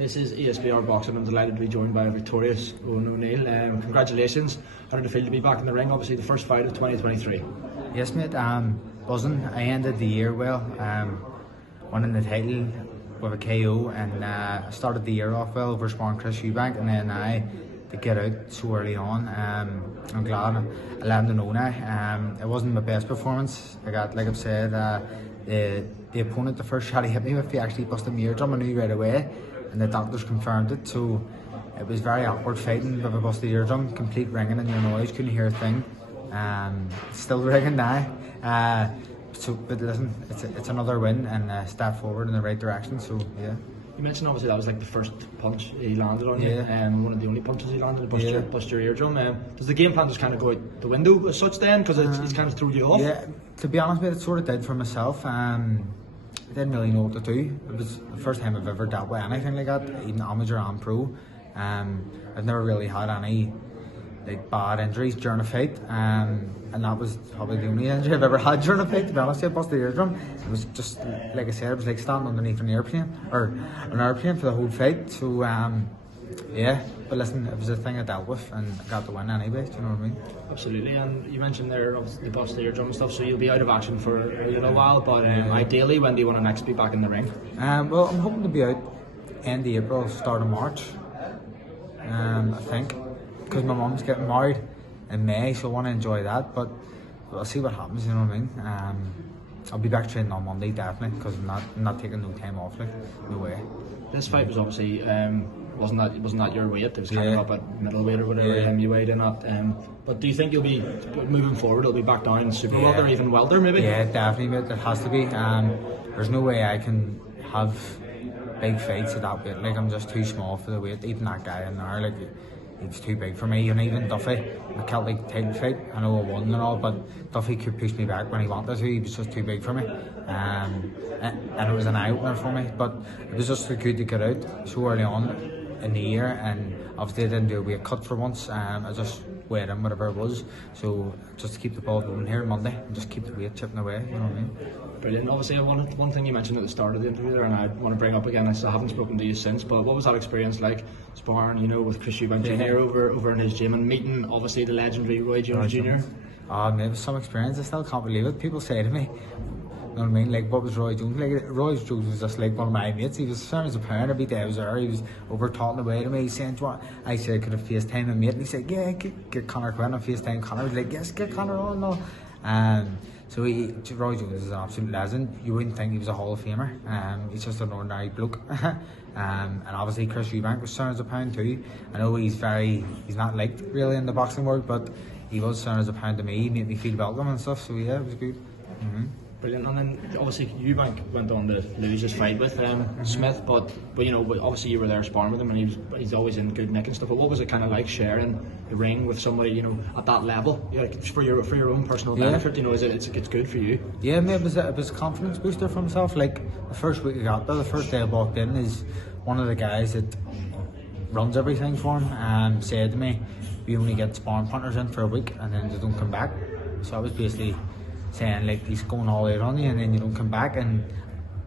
This is ESBR Boxing. I'm delighted to be joined by a victorious Owen O'Neill. Congratulations. How did it feel to be back in the ring? Obviously the first fight of 2023. Yes mate, buzzing. I ended the year well, winning the title with a KO, and I started the year off well over sparring Chris Eubank, and then to get out so early on. I'm glad I let him know now. It wasn't my best performance. I got, like I've said, the opponent, the first shot he hit me with, he actually busted my eardrum. I knew right away, and the doctors confirmed it. So it was very awkward fighting with a busted eardrum, complete ringing in your noise, couldn't hear a thing. Still ringing now. But listen, it's another win and a step forward in the right direction. So yeah. You mentioned obviously that was like the first punch he landed on you, one of the only punches he landed, bust your eardrum. Does the game plan just kind of go out the window as such then, because it's kind of threw you off? Yeah, to be honest with you, it sort of did for myself. I didn't really know what to do. It was the first time I've ever dealt with anything like that, even amateur and pro. I've never really had any bad injuries during a fight, and that was probably the only injury I've ever had during a fight, to be honest. I busted the eardrum. It was just, like I said, it was like standing underneath an airplane for the whole fight. So yeah, but listen, it was a thing I dealt with and I got the win anyway, do you know what I mean? Absolutely. And you mentioned there obviously the busted eardrum and stuff, so you'll be out of action for a little while, but ideally, when do you want to next be back in the ring? Well, I'm hoping to be out end of April, start of March, I think, because my mum's getting married in May, so I want to enjoy that, but I'll see what happens, you know what I mean? I'll be back training on Monday definitely, because I'm not taking no time off, no way. This fight was obviously wasn't that your weight? It was kind of up at middleweight or whatever you weighed in at. But do you think you'll be moving forward? It'll be back down in super welter, even welter maybe? Yeah, definitely. It has to be. There's no way I can have big fights at that weight. Like, I'm just too small for the weight. Even that guy in there, it's too big for me. And even Duffy, the Celtic title fight, I know I won and all, but Duffy could push me back when he wanted to. He was just too big for me, and it was an eye opener for me. But it was just so good to get out so early on in the year, and obviously I didn't do a weight cut for once. I just weighed in whatever it was, so just to keep the ball going here on Monday and just keep the weight chipping away, you know what I mean? Brilliant. Obviously, one thing you mentioned at the start of the interview there, and I want to bring up again, I still haven't spoken to you since, but what was that experience like, sparring, with Chris Eubank Jr. over in his gym, and meeting obviously the legendary Roy Jones Jr.? It was some experience. I still can't believe it. People say to me, you know what I mean, what was Roy Jones like? Roy Jones was just like one of my mates. He was firm as a pound every day I was there. He was over talking away to me. He's saying, I said, could I FaceTime a mate? And he said, yeah, get Conor Quinn on FaceTime Conor. I was like, yes, get Conor on. No. So Roy Jones is an absolute legend. You wouldn't think he was a Hall of Famer. He's just an ordinary bloke. And obviously Chris Eubank was sound as a pound too. I know he's not liked really in the boxing world, but he was sound as a pound to me. He made me feel welcome and stuff. So yeah, it was good. Brilliant. And then obviously Eubank went on to lose his fight with Smith, but obviously you were there sparring with him, and he's always in good nick and stuff. But what was it kind of like sharing the ring with somebody at that level? For your own personal benefit, it's good for you. Yeah, mate, it was a confidence booster for himself. Like the first week I got there, the first day I walked in, is one of the guys that runs everything for him said to me, we only get sparring partners in for a week and then they don't come back. So I was basically saying he's going all out on you and then you don't come back, and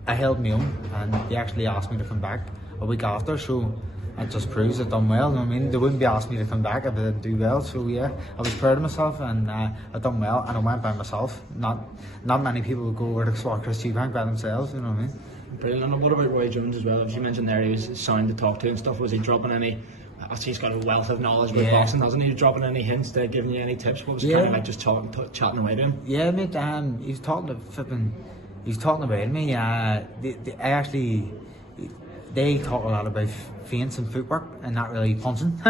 I held my own, and they actually asked me to come back a week after, so it just proves I've done well, you know what I mean? They wouldn't be asking me to come back if I didn't do well, so yeah, I was proud of myself, and I done well, and I went by myself. Not many people would go over to spot Chris Eubank by themselves, you know what I mean? Brilliant. And what about Roy Jones as well? As you mentioned there, he was sound to talk to and stuff. Was he dropping any, I see he's got a wealth of knowledge with boxing, hasn't he? Dropping any hints, giving you any tips? What was it kind of like, just chatting away to him? Yeah, mate, he was talking away to me. They talk a lot about feints and footwork and not really punching.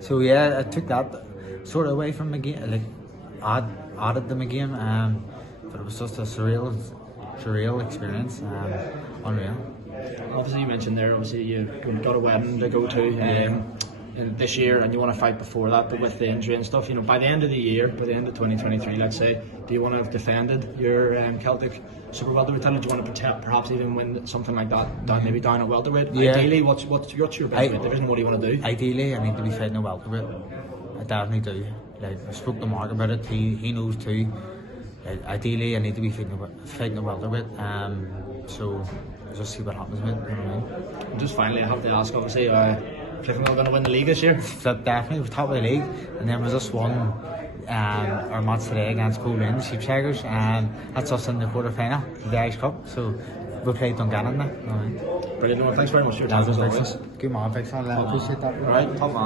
So yeah, I took that sort of away from the game, added them again, but it was just a surreal experience, unreal. Obviously you mentioned there, you've got a wedding to go to this year, and you want to fight before that, but with the injury and stuff, by the end of the year, by the end of 2023, let's say, do you want to have defended your Celtic super welterweight title? Do you want to protect, perhaps even win something like that, maybe down at welterweight? Ideally, what's your best weight division? What do you want to do? Ideally, I need to be fighting a welterweight. I definitely do. I spoke to Mark about it. He knows too. Ideally, I need to be fighting a welterweight. So just see what happens with it. You know what I mean? And just finally, I have to ask, obviously, Cliftonville going to win the league this year? Definitely, we're top of the league, and then we just won our match today against Coleraine, the Sheepshaggers, and that's us in the quarter final of the Irish Cup. So we played Dungannon now. Brilliant. Well, thanks very much for your time. Good man, thanks. I appreciate that. Right, top man.